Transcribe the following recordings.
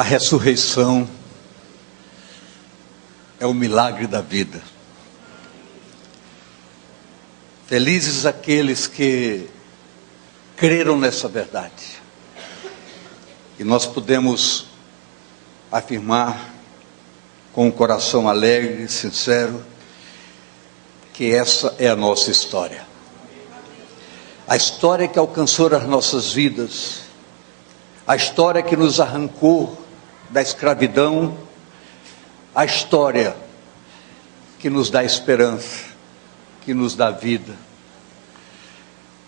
A ressurreição é o milagre da vida. Felizes aqueles que creram nessa verdade. E nós podemos afirmar com um coração alegre, sincero, que essa é a nossa história. A história que alcançou as nossas vidas, a história que nos arrancou da escravidão, a história que nos dá esperança, que nos dá vida.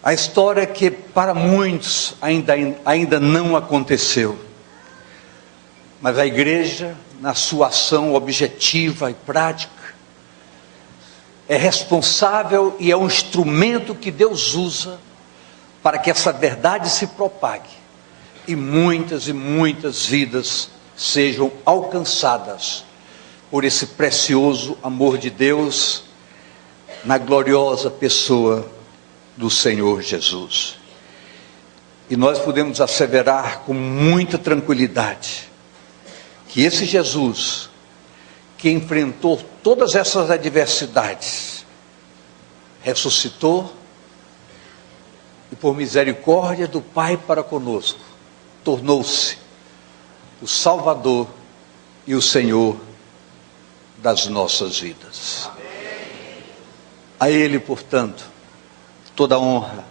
A história que para muitos ainda não aconteceu. Mas a igreja, na sua ação objetiva e prática, é responsável e é um instrumento que Deus usa para que essa verdade se propague e muitas vidas sejam alcançadas por esse precioso amor de Deus na gloriosa pessoa do Senhor Jesus. E nós podemos asseverar com muita tranquilidade que esse Jesus, que enfrentou todas essas adversidades, ressuscitou e por misericórdia do Pai para conosco, tornou-se o Salvador e o Senhor das nossas vidas. A Ele, portanto, toda honra,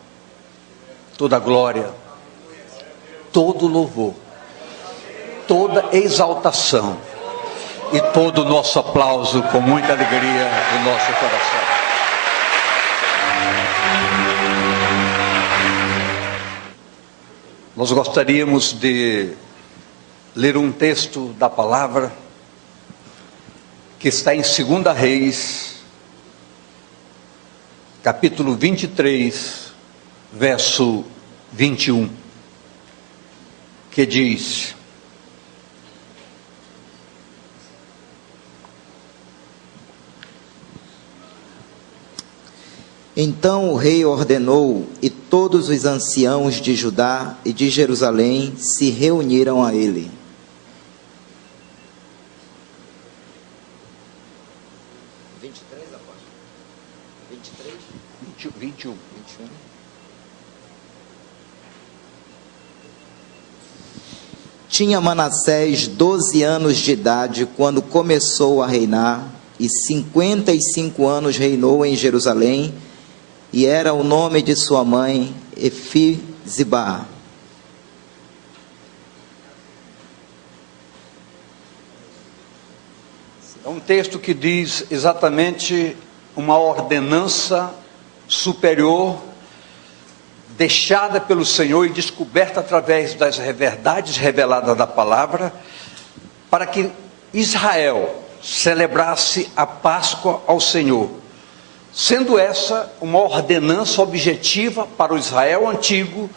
toda glória, todo louvor, toda exaltação e todo o nosso aplauso com muita alegria no nosso coração. Nós gostaríamos de ler um texto da palavra que está em 2 Reis, capítulo 23, verso 21, que diz: Então o rei ordenou, e todos os anciãos de Judá e de Jerusalém se reuniram a ele. Tinha Manassés 12 anos de idade quando começou a reinar, e 55 anos reinou em Jerusalém, e era o nome de sua mãe Efizibá. É um texto que diz exatamente uma ordenança superior, deixada pelo Senhor e descoberta através das verdades reveladas da palavra, para que Israel celebrasse a Páscoa ao Senhor, sendo essa uma ordenança objetiva para o Israel antigo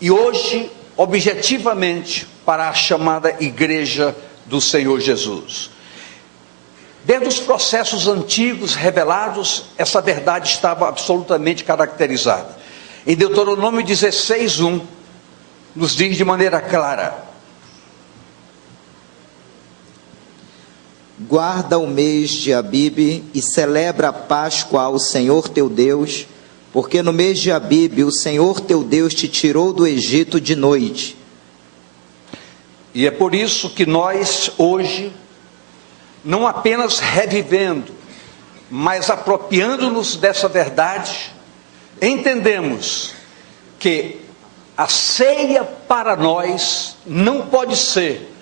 e hoje objetivamente para a chamada Igreja do Senhor Jesus. Desde os processos antigos revelados, essa verdade estava absolutamente caracterizada. Em Deuteronômio 16:1, nos diz de maneira clara: Guarda o mês de Abibe e celebra a Páscoa ao Senhor teu Deus, porque no mês de Abibe o Senhor teu Deus te tirou do Egito de noite. E é por isso que nós hoje, não apenas revivendo, mas apropriando-nos dessa verdade, entendemos que a ceia para nós não pode ser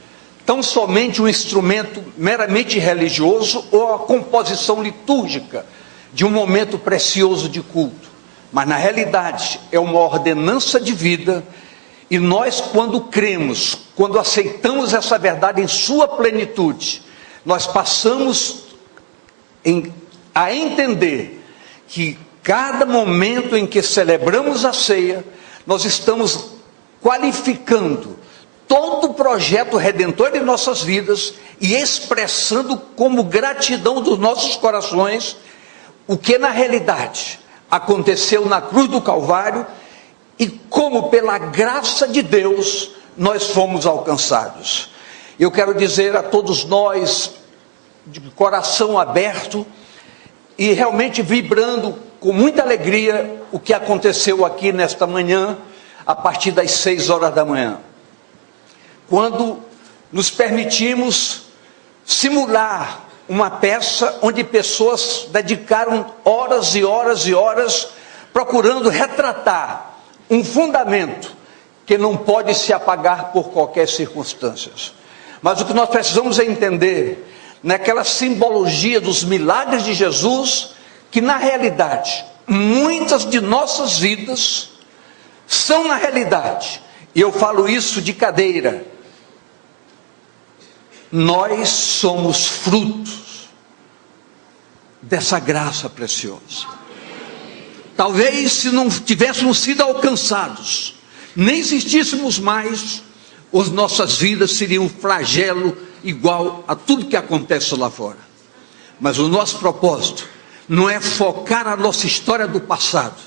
tão somente um instrumento meramente religioso ou a composição litúrgica de um momento precioso de culto, mas na realidade é uma ordenança de vida. E nós, quando cremos, quando aceitamos essa verdade em sua plenitude, nós passamos a entender que cada momento em que celebramos a ceia, nós estamos qualificando todo o projeto redentor de nossas vidas e expressando como gratidão dos nossos corações o que na realidade aconteceu na cruz do Calvário e como pela graça de Deus nós fomos alcançados. Eu quero dizer a todos nós, de coração aberto e realmente vibrando com muita alegria, o que aconteceu aqui nesta manhã, a partir das 6 horas da manhã, quando nos permitimos simular uma peça onde pessoas dedicaram horas e horas e horas procurando retratar um fundamento que não pode se apagar por qualquer circunstância. Mas o que nós precisamos é entender, naquela simbologia dos milagres de Jesus, que na realidade, muitas de nossas vidas são na realidade, e eu falo isso de cadeira, nós somos frutos dessa graça preciosa. Talvez se não tivéssemos sido alcançados, nem existíssemos mais, as nossas vidas seriam um flagelo igual a tudo que acontece lá fora. Mas o nosso propósito não é focar a nossa história do passado,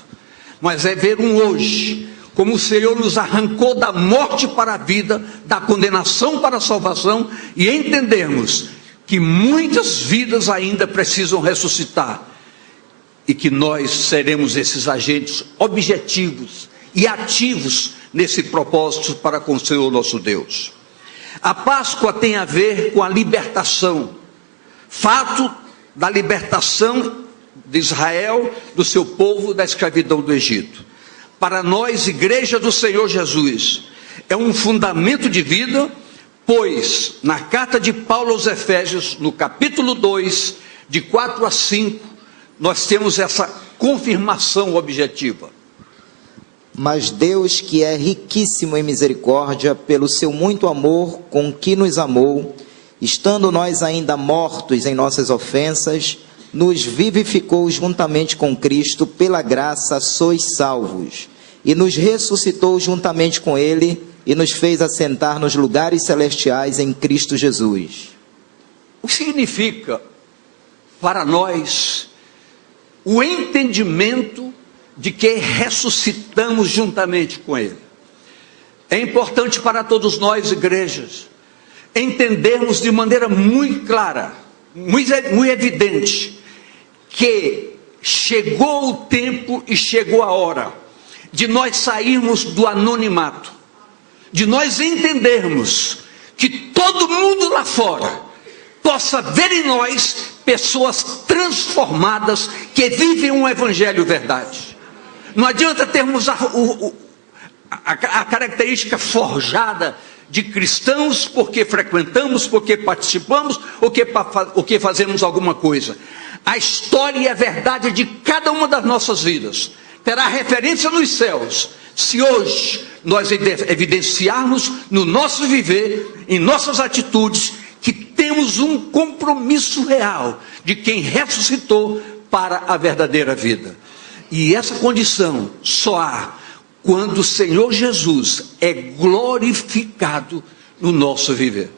mas é ver um hoje, como o Senhor nos arrancou da morte para a vida, da condenação para a salvação, e entendermos que muitas vidas ainda precisam ressuscitar, e que nós seremos esses agentes objetivos e ativos nesse propósito para com o Senhor nosso Deus. A Páscoa tem a ver com a libertação, fato da libertação de Israel, do seu povo, da escravidão do Egito. Para nós, Igreja do Senhor Jesus, é um fundamento de vida, pois na carta de Paulo aos Efésios, no capítulo 2, de 4 a 5, nós temos essa confirmação objetiva. Mas Deus, que é riquíssimo em misericórdia, pelo seu muito amor com que nos amou, estando nós ainda mortos em nossas ofensas, nos vivificou juntamente com Cristo, pela graça sois salvos, e nos ressuscitou juntamente com Ele, e nos fez assentar nos lugares celestiais em Cristo Jesus. O que significa para nós o entendimento de que ressuscitamos juntamente com Ele? É importante para todos nós, igrejas, entendermos de maneira muito clara, muito evidente, que chegou o tempo e chegou a hora de nós sairmos do anonimato, de nós entendermos que todo mundo lá fora possa ver em nós pessoas transformadas que vivem um evangelho verdade. Não adianta termos a característica forjada de cristãos porque frequentamos, porque participamos, ou que fazemos alguma coisa. A história e a verdade de cada uma das nossas vidas terá referência nos céus, se hoje nós evidenciarmos no nosso viver, em nossas atitudes, que temos um compromisso real de quem ressuscitou para a verdadeira vida. E essa condição só há quando o Senhor Jesus é glorificado no nosso viver.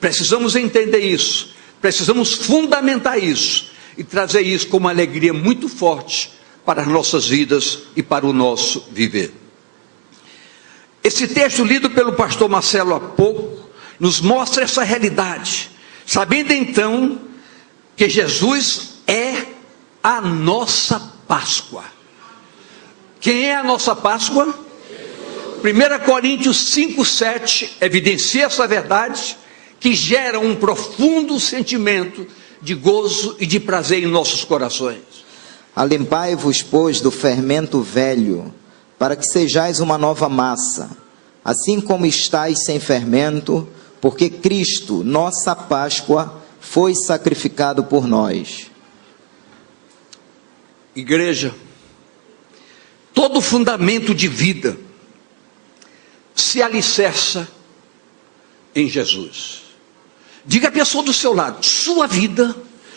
Precisamos entender isso, precisamos fundamentar isso e trazer isso com uma alegria muito forte para as nossas vidas e para o nosso viver. Esse texto lido pelo pastor Marcelo há pouco nos mostra essa realidade, sabendo então que Jesus é a nossa Páscoa. Quem é a nossa Páscoa? 1 Coríntios 5:7 evidencia essa verdade, que gera um profundo sentimento de gozo e de prazer em nossos corações. Alimpai-vos, pois, do fermento velho, para que sejais uma nova massa, assim como estáis sem fermento, porque Cristo, nossa Páscoa, foi sacrificado por nós. Igreja, todo fundamento de vida se alicerça em Jesus. Diga à pessoa do seu lado: sua vida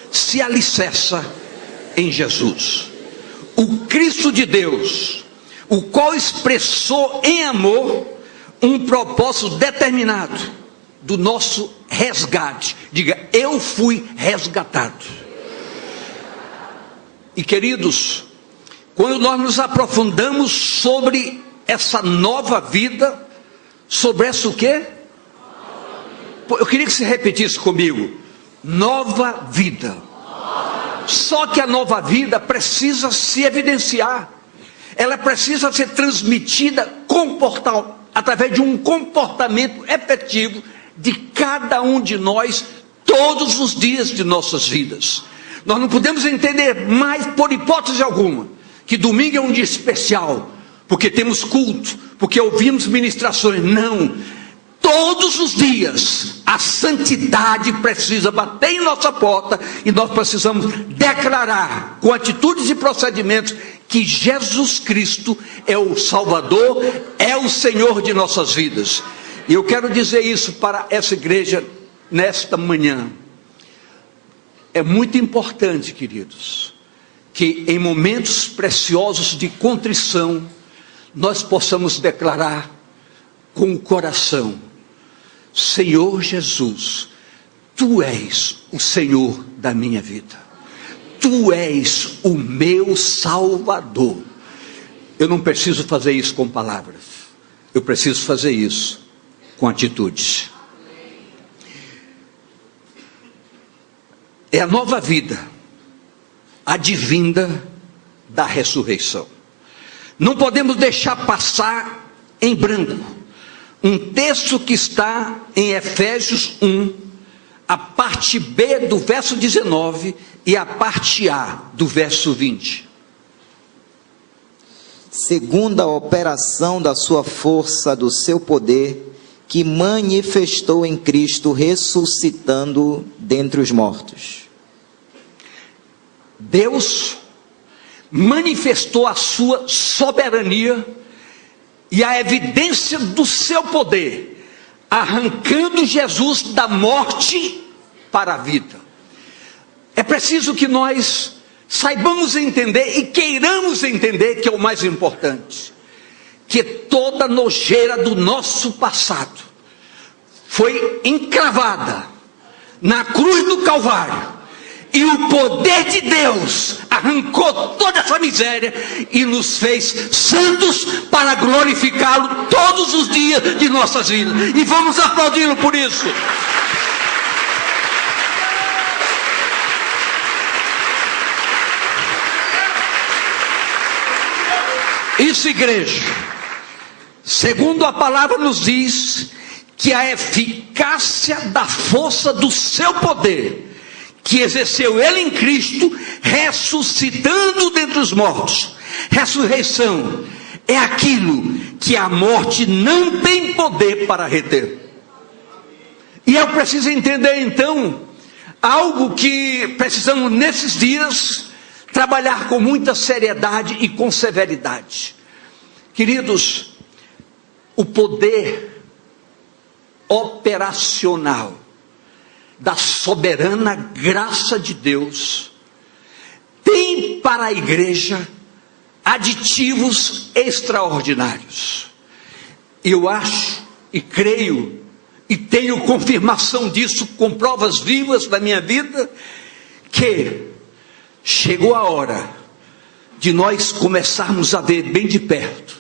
se alicerça em Jesus, o Cristo de Deus, o qual expressou em amor um propósito determinado do nosso resgate. Diga: eu fui resgatado. E queridos, quando nós nos aprofundamos sobre essa nova vida, sobre essa o quê? Eu queria que você repetisse comigo: nova vida. Só que a nova vida precisa se evidenciar. Ela precisa ser transmitida através de um comportamento efetivo de cada um de nós, todos os dias de nossas vidas. Nós não podemos entender mais, por hipótese alguma, que domingo é um dia especial, porque temos culto, porque ouvimos ministrações. Não. Todos os dias a santidade precisa bater em nossa porta, e nós precisamos declarar com atitudes e procedimentos que Jesus Cristo é o Salvador, é o Senhor de nossas vidas. E eu quero dizer isso para essa igreja nesta manhã. É muito importante, queridos, que em momentos preciosos de contrição nós possamos declarar com o coração: Senhor Jesus, Tu és o Senhor da minha vida, Tu és o meu Salvador. Eu não preciso fazer isso com palavras, eu preciso fazer isso com atitudes. É a nova vida advinda da ressurreição. Não podemos deixar passar em branco um texto que está em Efésios 1, a parte B do verso 19 e a parte A do verso 20. Segundo a operação da sua força, do seu poder, que manifestou em Cristo, ressuscitando dentre os mortos. Deus manifestou a sua soberania e a evidência do seu poder, arrancando Jesus da morte para a vida. É preciso que nós saibamos entender e queiramos entender, que é o mais importante, que toda nojeira do nosso passado foi encravada na cruz do Calvário, e o poder de Deus arrancou toda essa miséria e nos fez santos para glorificá-lo todos os dias de nossas vidas. E vamos aplaudi-lo por isso. Isso, igreja, segundo a palavra nos diz, que a eficácia da força do seu poder, que exerceu ele em Cristo, ressuscitando dentre os mortos. Ressurreição é aquilo que a morte não tem poder para reter. E eu preciso entender então algo que precisamos nesses dias trabalhar com muita seriedade e com severidade. Queridos, o poder operacional da soberana graça de Deus tem para a igreja aditivos extraordinários. Eu acho e creio e tenho confirmação disso com provas vivas da minha vida, que chegou a hora de nós começarmos a ver bem de perto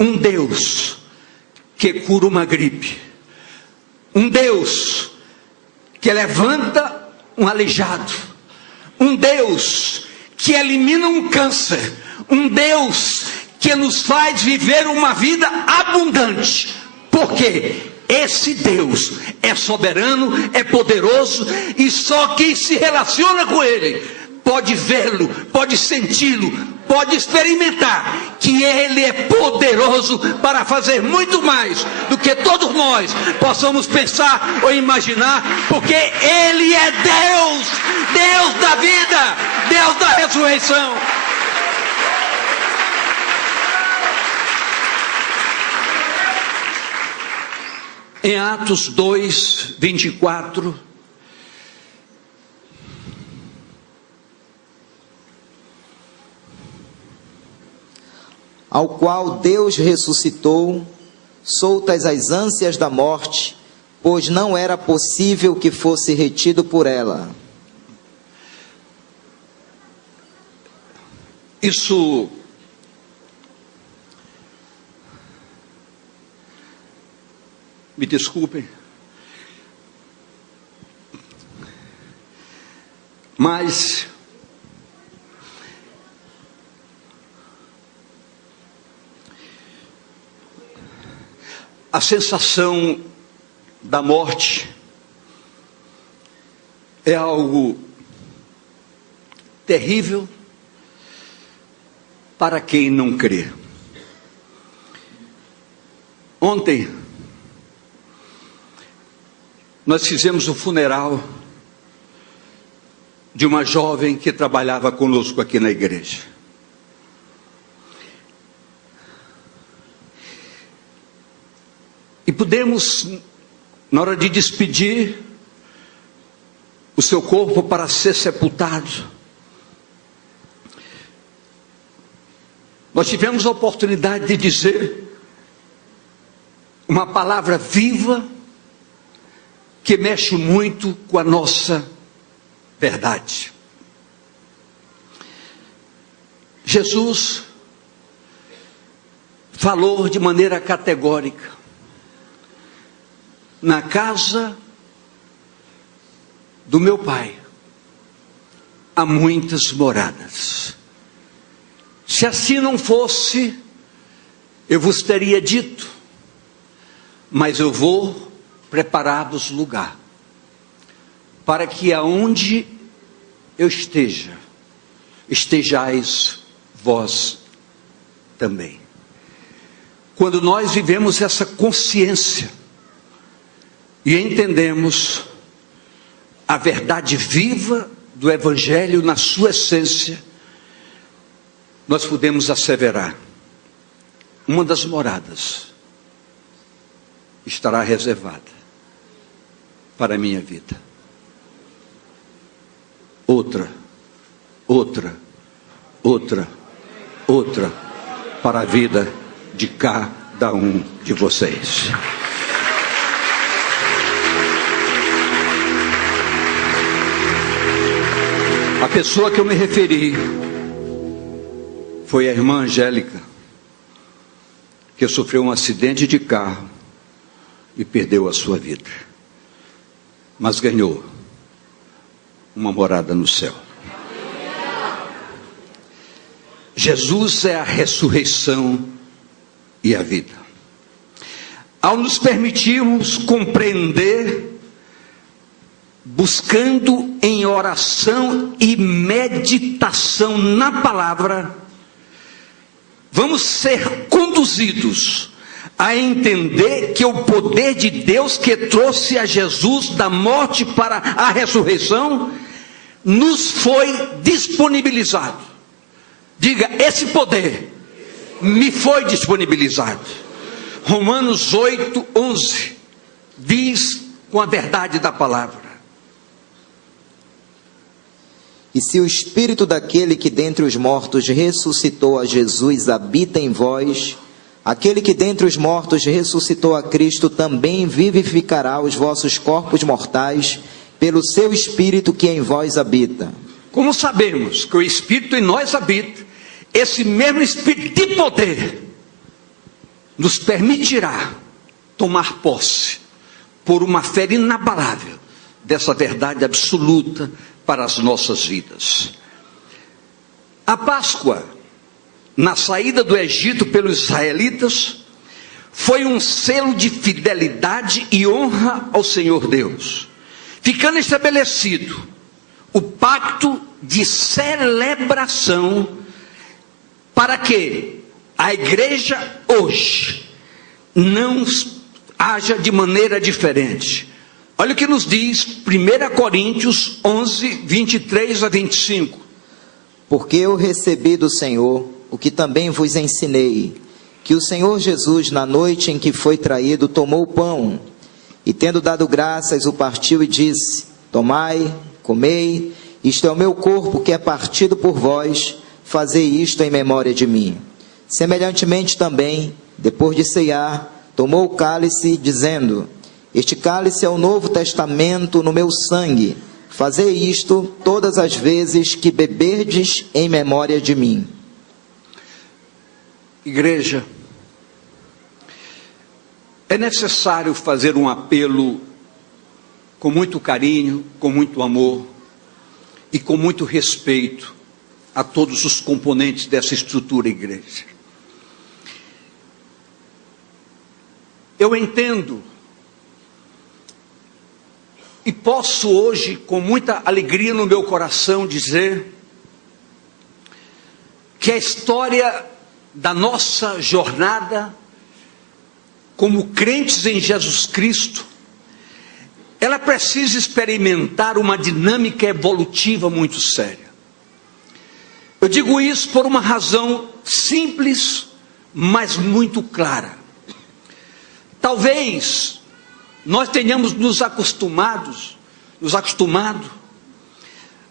um Deus que cura uma gripe, um Deus que levanta um aleijado, um Deus que elimina um câncer, um Deus que nos faz viver uma vida abundante, porque esse Deus é soberano, é poderoso, e só quem se relaciona com Ele pode vê-lo, pode senti-lo, pode experimentar que Ele é poderoso para fazer muito mais do que todos nós possamos pensar ou imaginar, porque Ele é Deus, Deus da vida, Deus da ressurreição. Em Atos 2, 24, ao qual Deus ressuscitou, soltas as ânsias da morte, pois não era possível que fosse retido por ela. Isso me desculpem, Mas a sensação da morte é algo terrível para quem não crê. Ontem, nós fizemos o funeral de uma jovem que trabalhava conosco aqui na igreja. E pudemos, na hora de despedir o seu corpo para ser sepultado, nós tivemos a oportunidade de dizer uma palavra viva que mexe muito com a nossa verdade. Jesus falou de maneira categórica: na casa do meu Pai há muitas moradas. Se assim não fosse, eu vos teria dito, mas eu vou preparar-vos lugar, para que aonde eu esteja, estejais vós também. Quando nós vivemos essa consciência e entendemos a verdade viva do Evangelho na sua essência, nós podemos asseverar: uma das moradas estará reservada para a minha vida, outra para a vida de cada um de vocês. A pessoa que eu me referi foi a irmã Angélica, que sofreu um acidente de carro e perdeu a sua vida, mas ganhou uma morada no céu. Jesus é a ressurreição e a vida. Ao nos permitirmos compreender, buscando em oração e meditação na palavra, vamos ser conduzidos a entender que o poder de Deus que trouxe a Jesus da morte para a ressurreição, nos foi disponibilizado. Diga: esse poder me foi disponibilizado. Romanos 8:11 diz com a verdade da palavra: e se o Espírito daquele que dentre os mortos ressuscitou a Jesus habita em vós, aquele que dentre os mortos ressuscitou a Cristo também vivificará os vossos corpos mortais pelo seu Espírito que em vós habita. Como sabemos que o Espírito em nós habita, esse mesmo Espírito de poder nos permitirá tomar posse, por uma fé inabalável, dessa verdade absoluta para as nossas vidas. A Páscoa, na saída do Egito pelos israelitas, foi um selo de fidelidade e honra ao Senhor Deus, ficando estabelecido o pacto de celebração para que a igreja hoje não haja de maneira diferente. Olha o que nos diz 1 Coríntios 11, 23 a 25. Porque eu recebi do Senhor o que também vos ensinei, que o Senhor Jesus, na noite em que foi traído, tomou o pão, e tendo dado graças, o partiu e disse: tomai, comei, isto é o meu corpo que é partido por vós, fazei isto em memória de mim. Semelhantemente também, depois de ceiar, tomou o cálice, dizendo: este cálice é o novo testamento no meu sangue, fazei isto todas as vezes que beberdes em memória de mim. Igreja, é necessário fazer um apelo com muito carinho, com muito amor, e com muito respeito a todos os componentes dessa estrutura igreja. Eu entendo e posso hoje, com muita alegria no meu coração, dizer que a história da nossa jornada como crentes em Jesus Cristo, ela precisa experimentar uma dinâmica evolutiva muito séria. Eu digo isso por uma razão simples, mas muito clara. Talvez nós tenhamos nos acostumado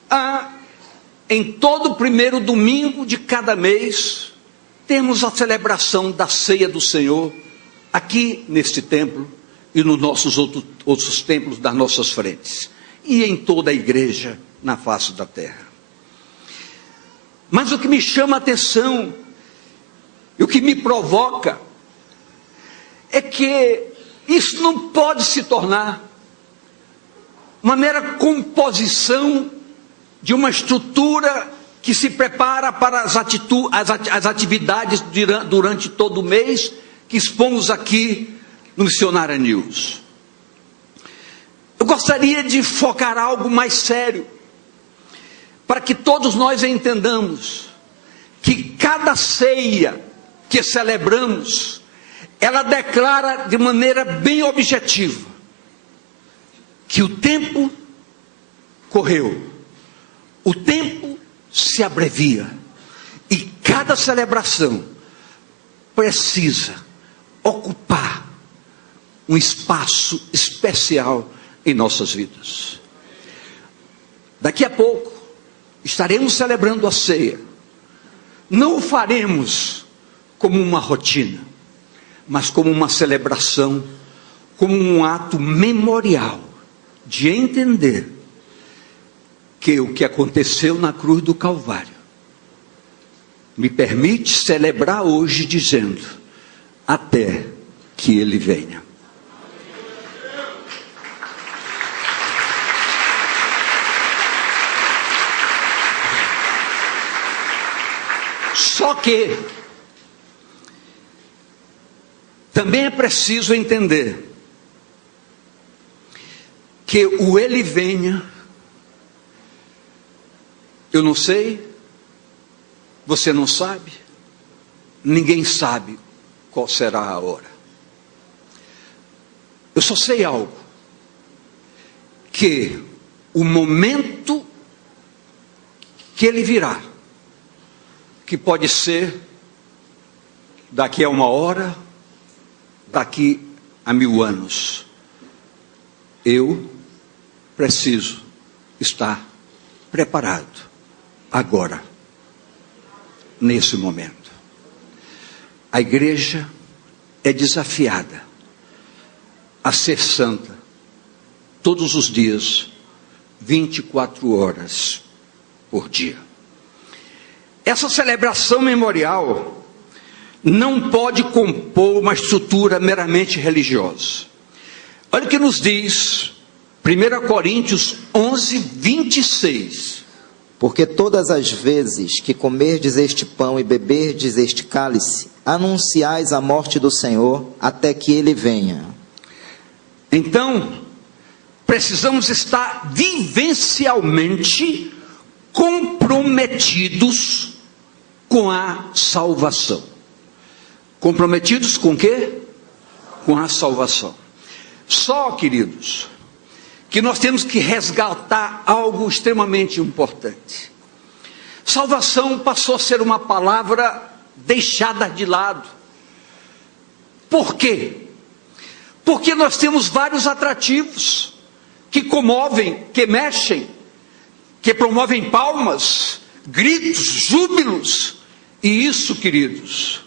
a, em todo primeiro domingo de cada mês, termos a celebração da ceia do Senhor, aqui neste templo e nos nossos outros templos das nossas frentes, e em toda a igreja na face da terra. Mas o que me chama a atenção, e o que me provoca, é que isso não pode se tornar uma mera composição de uma estrutura que se prepara para as atividades durante todo o mês, que expomos aqui no Missionária News. Eu gostaria de focar algo mais sério, para que todos nós entendamos que cada ceia que celebramos, ela declara de maneira bem objetiva que o tempo correu, o tempo se abrevia, e cada celebração precisa ocupar um espaço especial em nossas vidas. Daqui a pouco estaremos celebrando a ceia. Não o faremos como uma rotina, mas como uma celebração, como um ato memorial de entender que o que aconteceu na cruz do Calvário me permite celebrar hoje dizendo: até que Ele venha. Só que também é preciso entender que o Ele venha, eu não sei, você não sabe, ninguém sabe qual será a hora. Eu só sei algo, que o momento que Ele virá, que pode ser daqui a 1 hora, daqui a 1000 anos, eu preciso estar preparado agora, nesse momento. A igreja é desafiada a ser santa todos os dias, 24 horas por dia. Essa celebração memorial não pode compor uma estrutura meramente religiosa. Olha o que nos diz 1 Coríntios 11, 26. Porque todas as vezes que comerdes este pão e beberdes este cálice, anunciais a morte do Senhor até que Ele venha. Então, precisamos estar vivencialmente comprometidos com a salvação. Comprometidos com o quê? Com a salvação. Só, queridos, que nós temos que resgatar algo extremamente importante. Salvação passou a ser uma palavra deixada de lado. Por quê? Porque nós temos vários atrativos que comovem, que mexem, que promovem palmas, gritos, júbilos. E isso, queridos,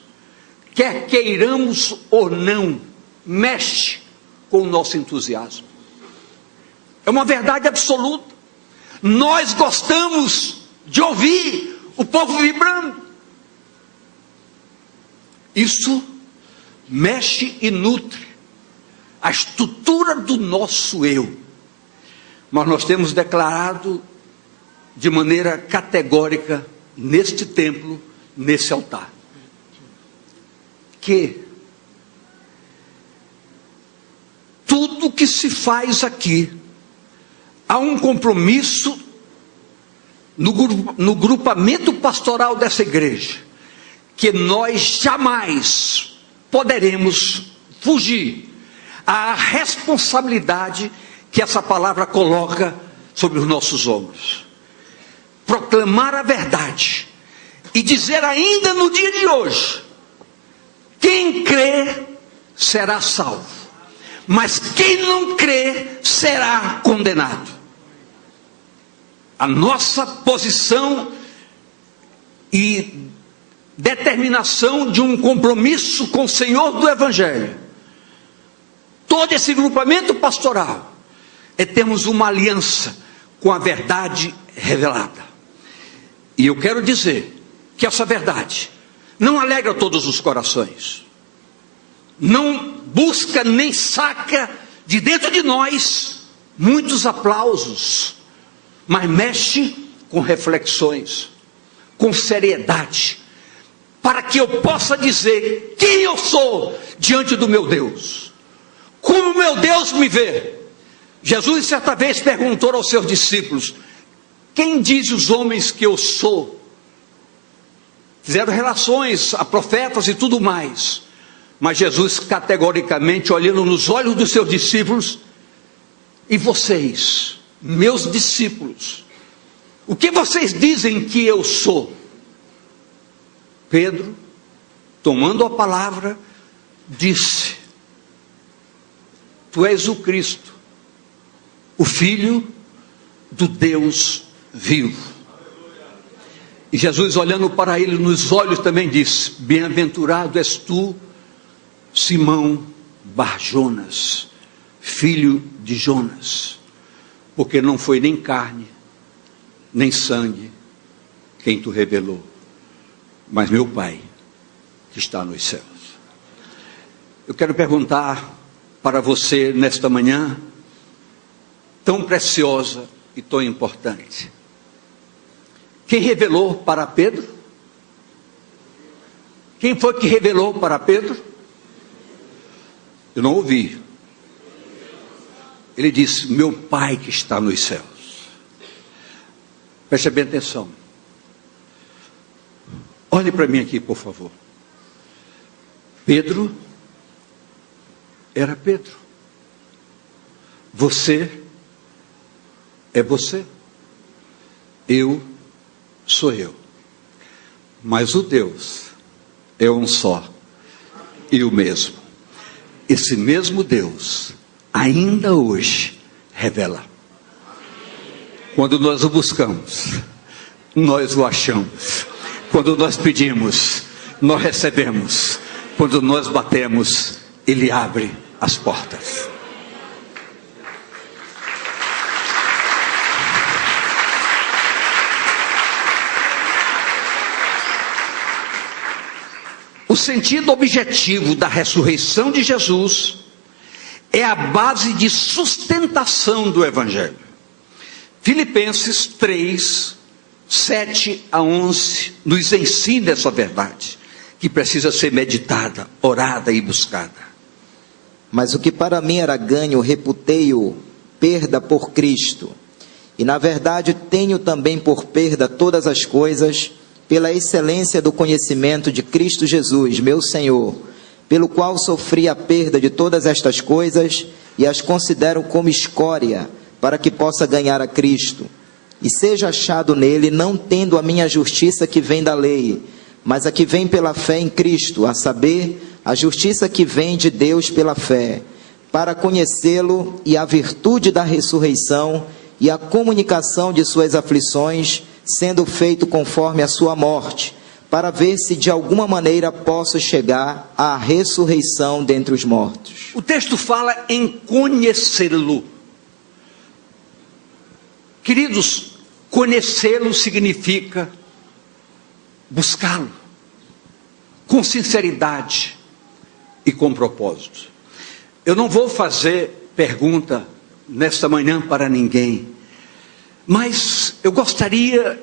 quer queiramos ou não, mexe com o nosso entusiasmo. É uma verdade absoluta. Nós gostamos de ouvir o povo vibrando. Isso mexe e nutre a estrutura do nosso eu. Mas nós temos declarado de maneira categórica neste templo, nesse altar, que tudo que se faz aqui, há um compromisso no grupamento pastoral dessa igreja, que nós jamais poderemos fugir à responsabilidade que essa palavra coloca sobre os nossos ombros. Proclamar a verdade e dizer ainda no dia de hoje: quem crê será salvo, mas quem não crê será condenado. A nossa posição e determinação de um compromisso com o Senhor do Evangelho, todo esse grupamento pastoral, é termos uma aliança com a verdade revelada. E eu quero dizer que essa verdade não alegra todos os corações, não busca nem saca de dentro de nós muitos aplausos, mas mexe com reflexões, com seriedade, para que eu possa dizer quem eu sou diante do meu Deus, como meu Deus me vê. Jesus certa vez perguntou aos seus discípulos: quem diz os homens que eu sou? Fizeram relações a profetas e tudo mais, mas Jesus categoricamente, olhando nos olhos dos seus discípulos: e vocês, meus discípulos, o que vocês dizem que eu sou? Pedro, tomando a palavra, disse: tu és o Cristo, o Filho do Deus vivo. E Jesus, olhando para ele nos olhos, também disse: bem-aventurado és tu, Simão Bar-Jonas, filho de Jonas, porque não foi nem carne, nem sangue quem tu revelou, mas meu Pai que está nos céus. Eu quero perguntar para você nesta manhã, tão preciosa e tão importante: quem revelou para Pedro? Quem foi que revelou para Pedro? Eu não ouvi. Ele disse: meu Pai que está nos céus. Preste bem atenção. Olhe para mim aqui, por favor. Pedro era Pedro. Você é você. Eu sou eu. Mas o Deus é um só e o mesmo. Esse mesmo Deus ainda hoje revela. Quando nós o buscamos, nós o achamos. Quando nós pedimos, nós recebemos. Quando nós batemos, Ele abre as portas. O sentido objetivo da ressurreição de Jesus é a base de sustentação do Evangelho. Filipenses 3, 7 a 11 nos ensina essa verdade, que precisa ser meditada, orada e buscada. Mas o que para mim era ganho, reputei-o perda por Cristo. E na verdade tenho também por perda todas as coisas, pela excelência do conhecimento de Cristo Jesus, meu Senhor, pelo qual sofri a perda de todas estas coisas e as considero como escória, para que possa ganhar a Cristo, e seja achado nele, não tendo a minha justiça que vem da lei, mas a que vem pela fé em Cristo, a saber, a justiça que vem de Deus pela fé, para conhecê-lo e a virtude da ressurreição e a comunicação de suas aflições, sendo feito conforme a sua morte, para ver se de alguma maneira posso chegar à ressurreição dentre os mortos. O texto fala em conhecê-lo. Queridos, conhecê-lo significa buscá-lo com sinceridade e com propósito. Eu não vou fazer pergunta nesta manhã para ninguém, Mas eu gostaria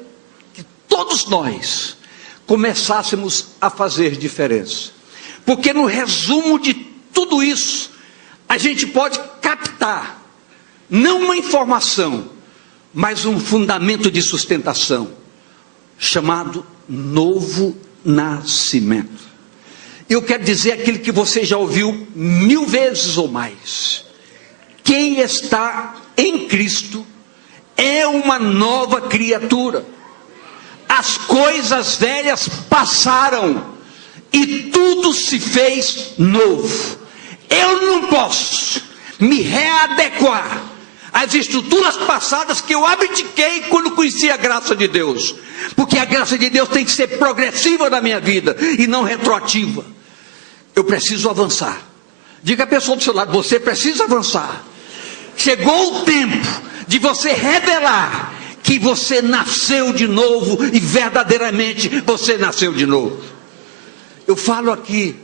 que todos nós começássemos a fazer diferença. Porque no resumo de tudo isso, a gente pode captar, não uma informação, mas um fundamento de sustentação, chamado novo nascimento. Eu quero dizer aquilo que você já ouviu 1000 vezes ou mais. Quem está em Cristo é uma nova criatura. As coisas velhas passaram e tudo se fez novo. Eu não posso me readequar às estruturas passadas que eu abdiquei quando conheci a graça de Deus. Porque a graça de Deus tem que ser progressiva na minha vida e não retroativa. Eu preciso avançar. Diga à pessoa do seu lado, você precisa avançar. Chegou o tempo de você revelar que você nasceu de novo e verdadeiramente você nasceu de novo. Eu falo aqui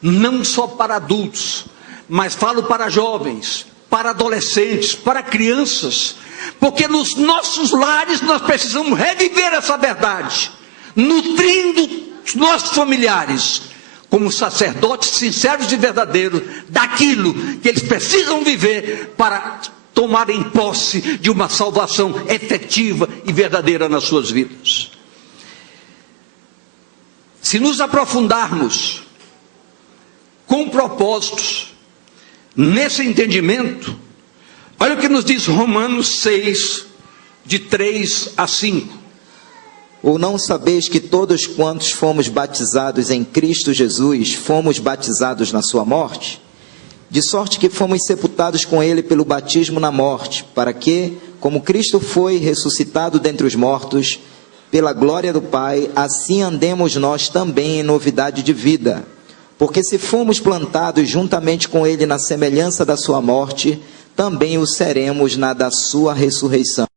não só para adultos, mas falo para jovens, para adolescentes, para crianças, porque nos nossos lares nós precisamos reviver essa verdade, nutrindo os nossos familiares como sacerdotes sinceros e verdadeiros daquilo que eles precisam viver para tomarem posse de uma salvação efetiva e verdadeira nas suas vidas. Se nos aprofundarmos com propósitos nesse entendimento, olha o que nos diz Romanos 6, de 3 a 5. Ou não sabeis que todos quantos fomos batizados em Cristo Jesus, fomos batizados na sua morte? De sorte que fomos sepultados com ele pelo batismo na morte, para que, como Cristo foi ressuscitado dentre os mortos, pela glória do Pai, assim andemos nós também em novidade de vida. Porque se fomos plantados juntamente com ele na semelhança da sua morte, também o seremos na da sua ressurreição.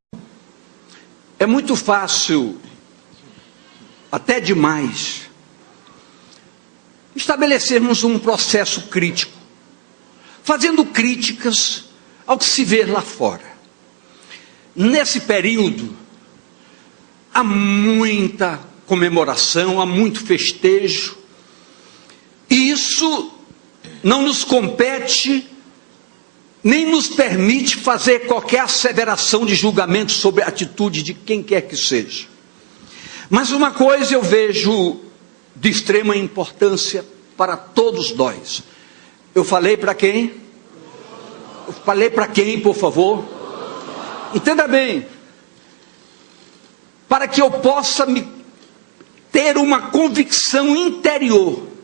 É muito fácil, até demais, estabelecermos um processo crítico, fazendo críticas ao que se vê lá fora. Nesse período, há muita comemoração, há muito festejo, e isso não nos compete, nem nos permite fazer qualquer asseveração de julgamento sobre a atitude de quem quer que seja. Mas uma coisa eu vejo de extrema importância para todos nós. Eu falei para quem? Eu falei para quem, por favor? Entenda bem. Para que eu possa ter uma convicção interior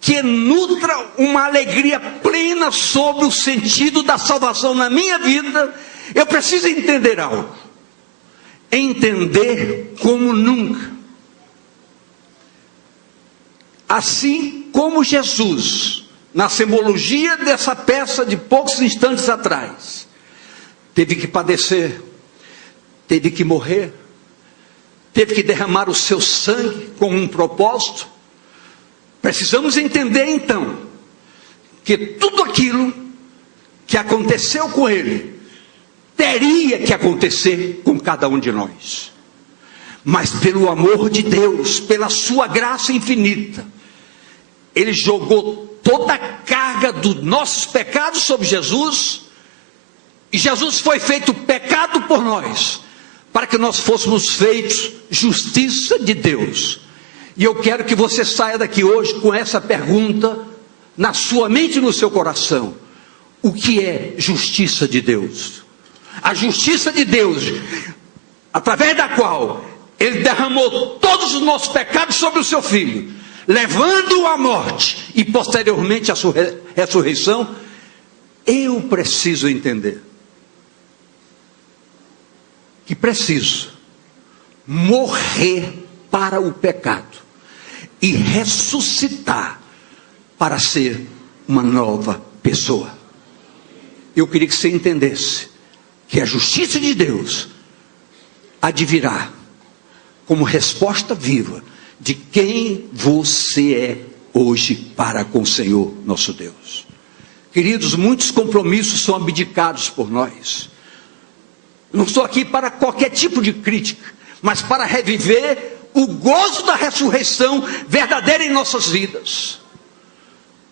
que nutra uma alegria plena sobre o sentido da salvação na minha vida, eu preciso entender algo. Entender como nunca. Assim como Jesus, na simbologia dessa peça de poucos instantes atrás, teve que padecer, teve que morrer, teve que derramar o seu sangue com um propósito. Precisamos entender então que tudo aquilo que aconteceu com ele teria que acontecer com cada um de nós. Mas pelo amor de Deus, pela sua graça infinita, ele jogou toda a carga dos nossos pecados sobre Jesus, e Jesus foi feito pecado por nós, para que nós fôssemos feitos justiça de Deus. E eu quero que você saia daqui hoje com essa pergunta na sua mente e no seu coração: o que é justiça de Deus? A justiça de Deus, através da qual ele derramou todos os nossos pecados sobre o seu Filho, levando-o à morte e posteriormente à sua ressurreição. Eu preciso entender que preciso morrer para o pecado e ressuscitar para ser uma nova pessoa. Eu queria que você entendesse que a justiça de Deus advirá como resposta viva de quem você é hoje para com o Senhor nosso Deus. Queridos, muitos compromissos são abdicados por nós. Não estou aqui para qualquer tipo de crítica, mas para reviver o gozo da ressurreição verdadeira em nossas vidas.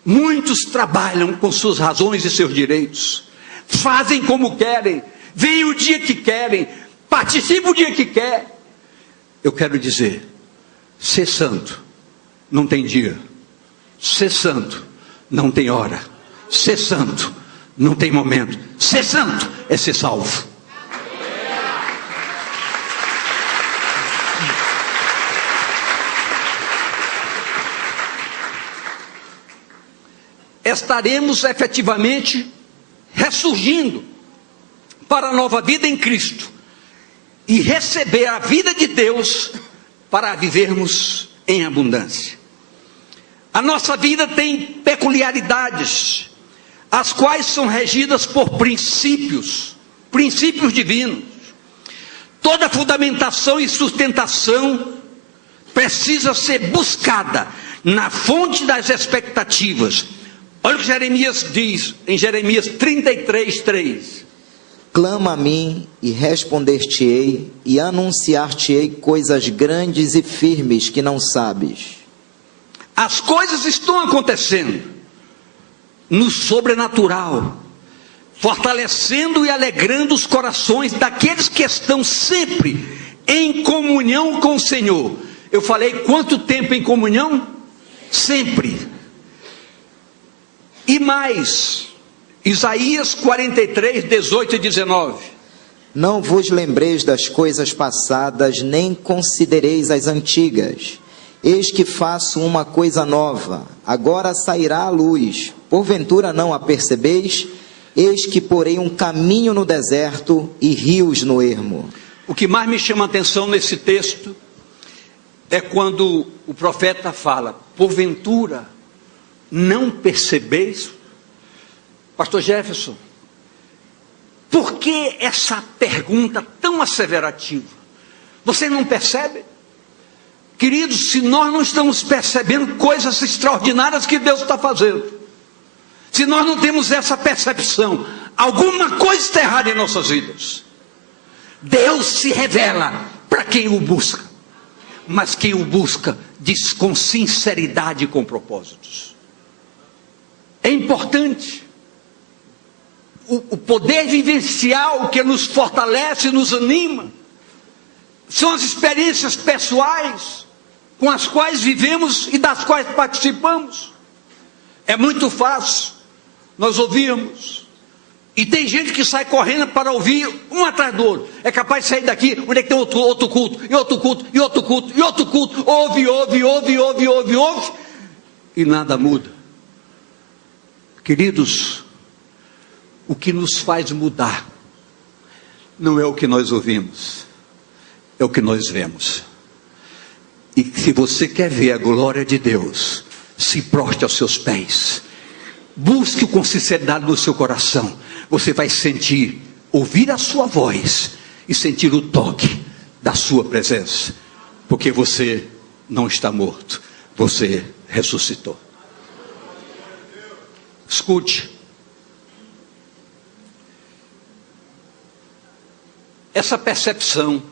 Muitos trabalham com suas razões e seus direitos, fazem como querem, vêm o dia que querem, participam o dia que quer. Eu quero dizer, ser santo não tem dia, ser santo não tem hora, ser santo não tem momento, ser santo é ser salvo. Estaremos efetivamente ressurgindo para a nova vida em Cristo e receber a vida de Deus para vivermos em abundância. A nossa vida tem peculiaridades, as quais são regidas por princípios divinos. Toda fundamentação e sustentação precisa ser buscada na fonte das expectativas. Olha o que Jeremias diz em Jeremias 33:3. Clama a mim e responder-te-ei e anunciar-te-ei coisas grandes e firmes que não sabes. As coisas estão acontecendo no sobrenatural, fortalecendo e alegrando os corações daqueles que estão sempre em comunhão com o Senhor. Eu falei quanto tempo em comunhão? Sempre. E mais, Isaías 43:18 e 19. Não vos lembreis das coisas passadas, nem considereis as antigas. Eis que faço uma coisa nova, agora sairá a luz. Porventura não a percebeis? Eis que porei um caminho no deserto e rios no ermo. O que mais me chama a atenção nesse texto é quando o profeta fala, porventura não percebeis? Pastor Jefferson, por que essa pergunta tão asseverativa? Você não percebe? Queridos, se nós não estamos percebendo coisas extraordinárias que Deus está fazendo, se nós não temos essa percepção, alguma coisa está errada em nossas vidas. Deus se revela para quem o busca, mas quem o busca diz com sinceridade e com propósitos. É importante o poder vivencial que nos fortalece, nos anima, são as experiências pessoais com as quais vivemos e das quais participamos. É muito fácil nós ouvirmos, e tem gente que sai correndo para ouvir um atrás do outro. É capaz de sair daqui, onde é que tem outro culto, e outro culto, e outro culto, e outro culto, ouve, e nada muda. Queridos, o que nos faz mudar não é o que nós ouvimos, é o que nós vemos. E se você quer ver a glória de Deus, se proste aos seus pés, busque-o com sinceridade no seu coração. Você vai sentir, ouvir a sua voz e sentir o toque da sua presença, porque você não está morto, você ressuscitou. Escute, essa percepção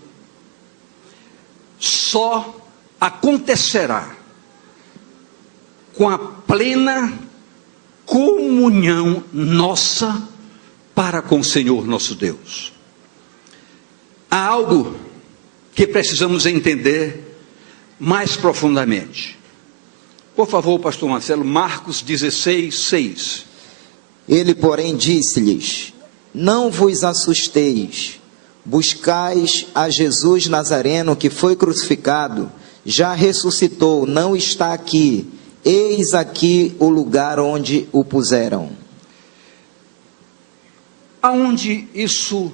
só acontecerá com a plena comunhão nossa para com o Senhor nosso Deus. Há algo que precisamos entender mais profundamente. Por favor, pastor Marcelo, Marcos 16:6. Ele, porém, disse-lhes: não vos assusteis, buscais a Jesus Nazareno, que foi crucificado, já ressuscitou, não está aqui, eis aqui o lugar onde o puseram. Aonde isso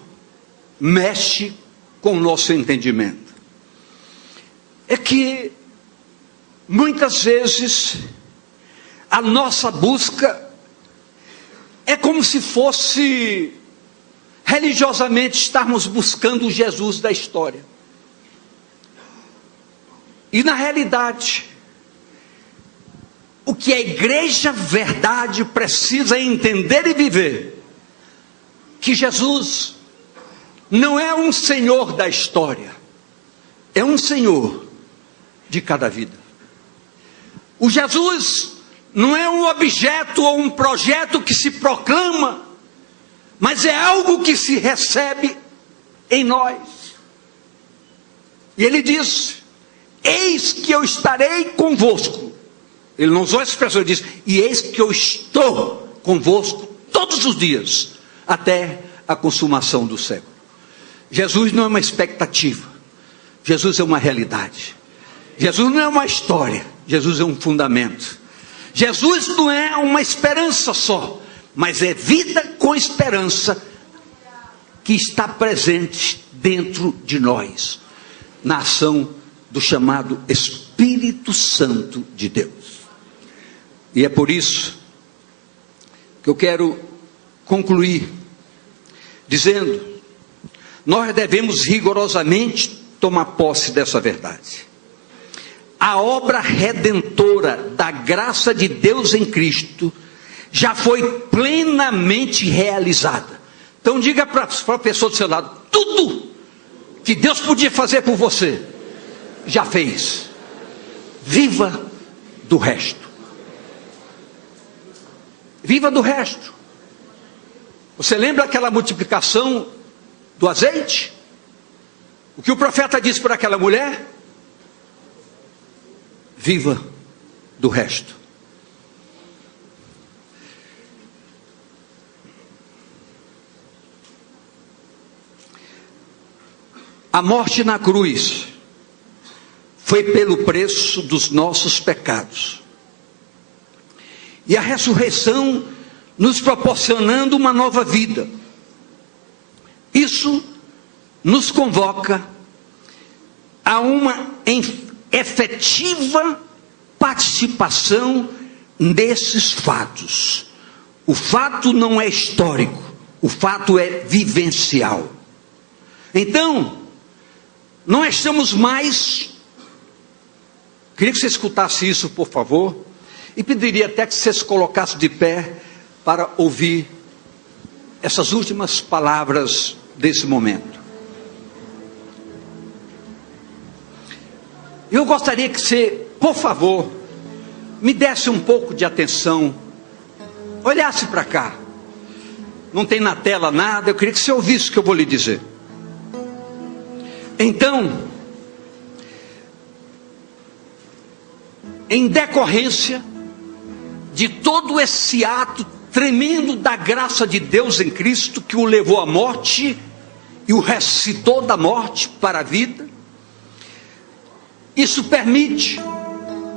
mexe com o nosso entendimento? É que muitas vezes a nossa busca é como se fosse religiosamente estarmos buscando o Jesus da história. E na realidade, o que a igreja verdade precisa entender e viver, que Jesus não é um Senhor da história, é um Senhor de cada vida. O Jesus não é um objeto ou um projeto que se proclama, mas é algo que se recebe em nós. E ele diz: eis que eu estarei convosco. Ele não usou essa expressão, ele diz: e eis que eu estou convosco todos os dias, até a consumação do século. Jesus não é uma expectativa, Jesus é uma realidade. Jesus não é uma história, Jesus é um fundamento. Jesus não é uma esperança só, mas é vida com esperança que está presente dentro de nós, na ação do chamado Espírito Santo de Deus. E é por isso que eu quero concluir dizendo: nós devemos rigorosamente tomar posse dessa verdade. A obra redentora da graça de Deus em Cristo já foi plenamente realizada. Então diga para a pessoa do seu lado: tudo que Deus podia fazer por você, já fez. Viva do resto. Viva do resto. Você lembra aquela multiplicação do azeite? O que o profeta disse para aquela mulher? Viva do resto. A morte na cruz foi pelo preço dos nossos pecados. E a ressurreição nos proporcionando uma nova vida. Isso nos convoca a uma efetiva participação nesses fatos. O fato não é histórico, o fato é vivencial. Então, não estamos mais... Queria que você escutasse isso, por favor, e pediria até que você se colocasse de pé para ouvir essas últimas palavras desse momento. Eu gostaria que você, por favor, me desse um pouco de atenção, olhasse para cá. Não tem na tela nada, eu queria que você ouvisse o que eu vou lhe dizer. Então, em decorrência de todo esse ato tremendo da graça de Deus em Cristo, que o levou à morte e o ressuscitou da morte para a vida, isso permite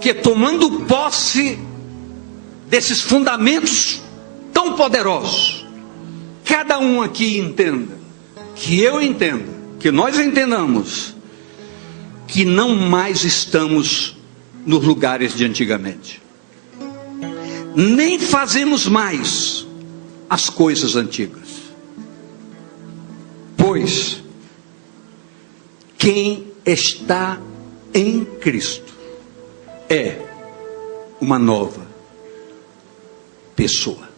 que, tomando posse desses fundamentos tão poderosos, cada um aqui entenda, que eu entenda, que nós entendamos, que não mais estamos nos lugares de antigamente, nem fazemos mais as coisas antigas, pois quem está em Cristo é uma nova pessoa.